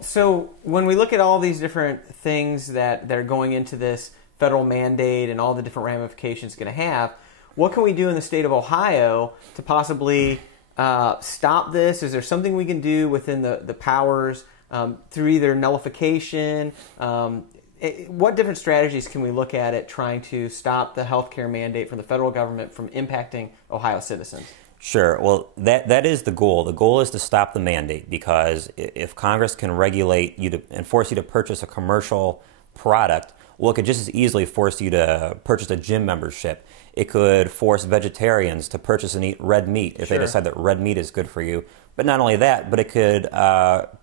so when we look at all these different things that are going into this federal mandate and all the different ramifications it's going to have, what can we do in the state of Ohio to possibly stop this? Is there something we can do within the powers through either nullification? What different strategies can we look at trying to stop the healthcare mandate from the federal government from impacting Ohio citizens? Sure. Well, that is the goal. The goal is to stop the mandate, because if Congress can regulate you and force you to purchase a commercial product, well, it could just as easily force you to purchase a gym membership. It could force vegetarians to purchase and eat red meat if they decide that red meat is good for you. But not only that, but it could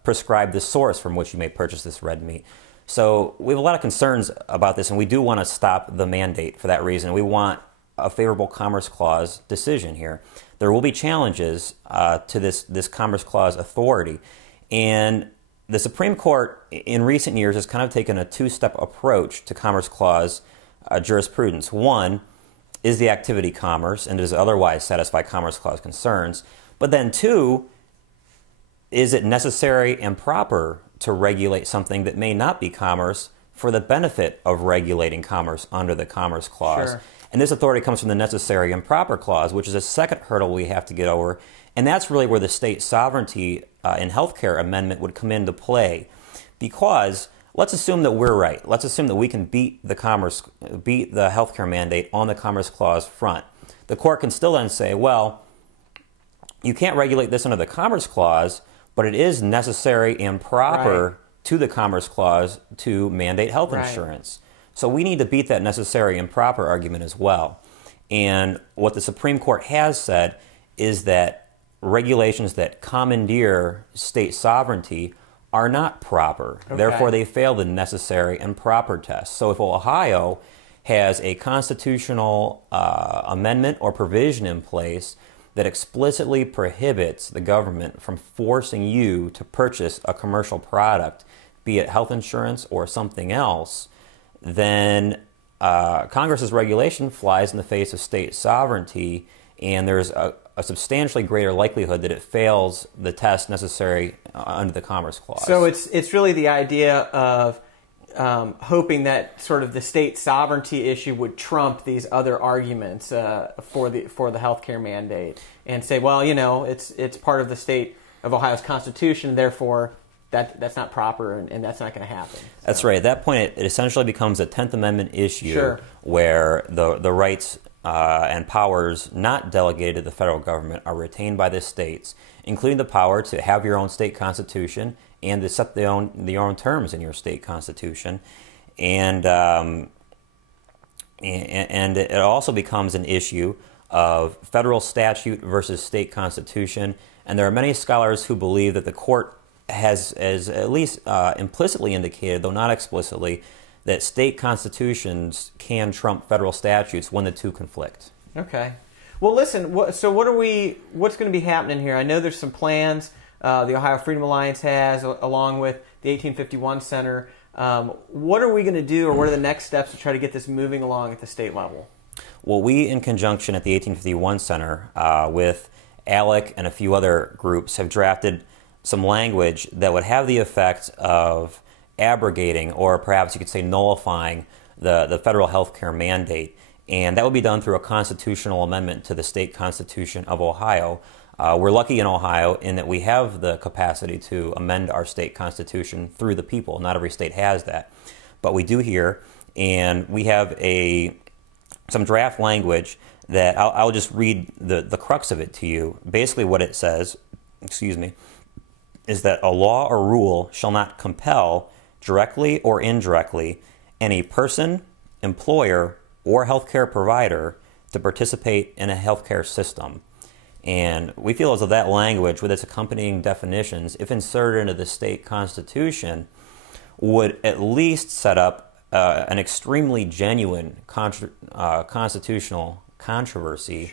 prescribe the source from which you may purchase this red meat. So we have a lot of concerns about this, and we do want to stop the mandate for that reason. We want a favorable Commerce Clause decision here. There will be challenges to this Commerce Clause authority. And the Supreme Court in recent years has kind of taken a two-step approach to Commerce Clause jurisprudence. One is the activity commerce, and does otherwise satisfy Commerce Clause concerns. But then two, is it necessary and proper to regulate something that may not be commerce for the benefit of regulating commerce under the Commerce Clause? Sure. And this authority comes from the necessary and proper clause, which is a second hurdle we have to get over. And that's really where the state sovereignty in healthcare amendment would come into play. Because let's assume that we're right. Let's assume that we can beat the healthcare mandate on the Commerce Clause front. The court can still then say, well, you can't regulate this under the Commerce Clause, but it is necessary and proper to the Commerce Clause to mandate health insurance. So we need to beat that necessary and proper argument as well. And what the Supreme Court has said is that regulations that commandeer state sovereignty are not proper. Okay. Therefore, they fail the necessary and proper test. So if Ohio has a constitutional amendment or provision in place that explicitly prohibits the government from forcing you to purchase a commercial product, be it health insurance or something else, then Congress's regulation flies in the face of state sovereignty, and there's a substantially greater likelihood that it fails the test necessary under the Commerce Clause. So it's really the idea of hoping that sort of the state sovereignty issue would trump these other arguments for the healthcare mandate, and say, well, you know, it's part of the state of Ohio's Constitution, therefore that's not proper, and that's not going to happen. So. That's right. At that point, it essentially becomes a 10th Amendment issue where the rights and powers not delegated to the federal government are retained by the states, including the power to have your own state constitution and to set your own terms in your state constitution. And it also becomes an issue of federal statute versus state constitution. And there are many scholars who believe that the court has at least implicitly indicated, though not explicitly, that state constitutions can trump federal statutes when the two conflict. Okay. Well, listen, what's going to be happening here? I know there's some plans the Ohio Freedom Alliance has, along with the 1851 Center. What are we going to do, or what are the next steps to try to get this moving along at the state level? Well, we, in conjunction at the 1851 Center, with ALEC and a few other groups, have drafted some language that would have the effect of abrogating, or perhaps you could say nullifying, the federal health care mandate. And that would be done through a constitutional amendment to the state constitution of Ohio. We're lucky in Ohio in that we have the capacity to amend our state constitution through the people. Not every state has that, but we do here. And we have some draft language that I'll just read the crux of it to you. Basically what it says, is that a law or rule shall not compel, directly or indirectly, any person, employer, or healthcare provider to participate in a healthcare system. And we feel as though that language, with its accompanying definitions, if inserted into the state constitution, would at least set up an extremely genuine constitutional controversy,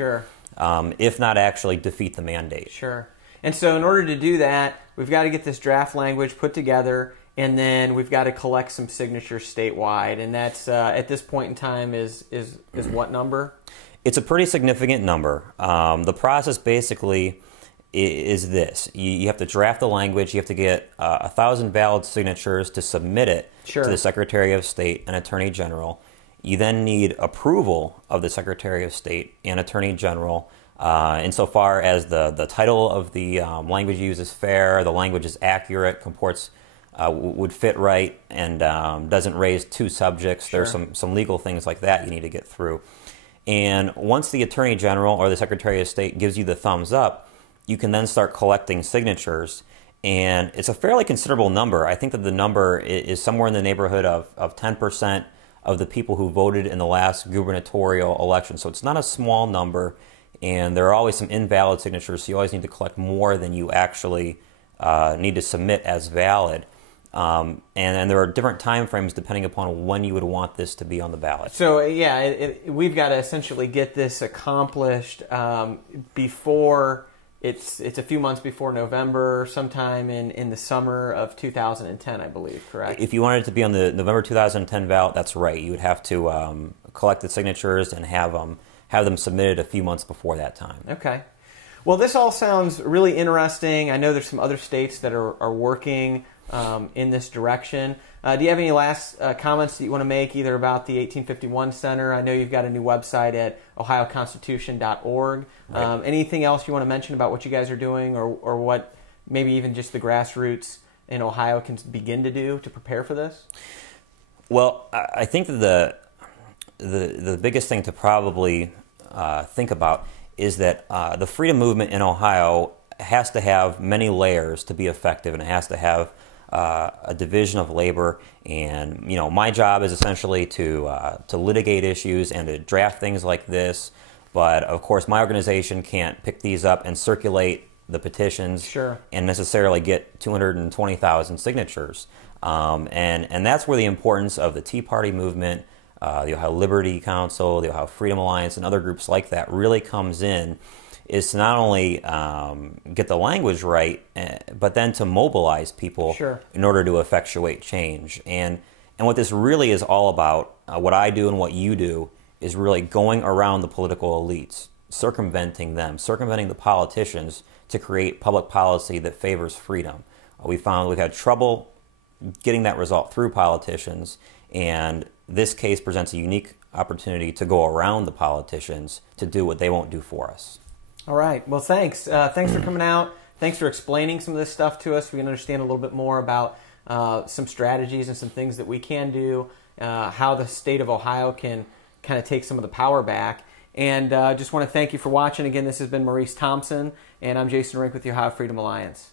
if not actually defeat the mandate. Sure. And so in order to do that, we've got to get this draft language put together, and then we've got to collect some signatures statewide. And that's, at this point in time, is what number? It's a pretty significant number. The process basically is this. You have to draft the language. You have to get 1,000 valid signatures to submit it Sure. to the Secretary of State and Attorney General. You then need approval of the Secretary of State and Attorney General insofar as the title of the language used is fair, the language is accurate, comports would fit right, and doesn't raise two subjects. Sure. There's some legal things like that you need to get through. And once the Attorney General or the Secretary of State gives you the thumbs up, you can then start collecting signatures. And it's a fairly considerable number. I think that the number is somewhere in the neighborhood of 10% of the people who voted in the last gubernatorial election. So it's not a small number, and there are always some invalid signatures, so you always need to collect more than you actually need to submit as valid. And there are different time frames depending upon when you would want this to be on the ballot. So yeah, we've got to essentially get this accomplished before it's a few months before November, sometime in the summer of 2010, I believe. Correct? If you wanted it to be on the November 2010 ballot, that's right. You would have to collect the signatures and have them submitted a few months before that time. Okay. Well, this all sounds really interesting. I know there's some other states that are working in this direction. Do you have any last comments that you want to make, either about the 1851 Center? I know you've got a new website at ohioconstitution.org. Right. Anything else you want to mention about what you guys are doing, or what maybe even just the grassroots in Ohio can begin to do to prepare for this? Well, I think that the biggest thing to probably think about is that the freedom movement in Ohio has to have many layers to be effective, and it has to have a division of labor. And my job is essentially to litigate issues and to draft things like this. But of course, my organization can't pick these up and circulate the petitions. Sure. And necessarily get 220,000 signatures. And that's where the importance of the Tea Party movement, the Ohio Liberty Council, the Ohio Freedom Alliance, and other groups like that really comes in, is to not only get the language right, but then to mobilize people. Sure. In order to effectuate change. And what this really is all about, what I do and what you do, is really going around the political elites, circumventing them, circumventing the politicians to create public policy that favors freedom. We found we've had trouble getting that result through politicians, and this case presents a unique opportunity to go around the politicians to do what they won't do for us. All right. Well, thanks. Thanks for coming out. Thanks for explaining some of this stuff to us. We can understand a little bit more about some strategies and some things that we can do, how the state of Ohio can kind of take some of the power back. And just want to thank you for watching. Again, this has been Maurice Thompson, and I'm Jason Rink with the Ohio Freedom Alliance.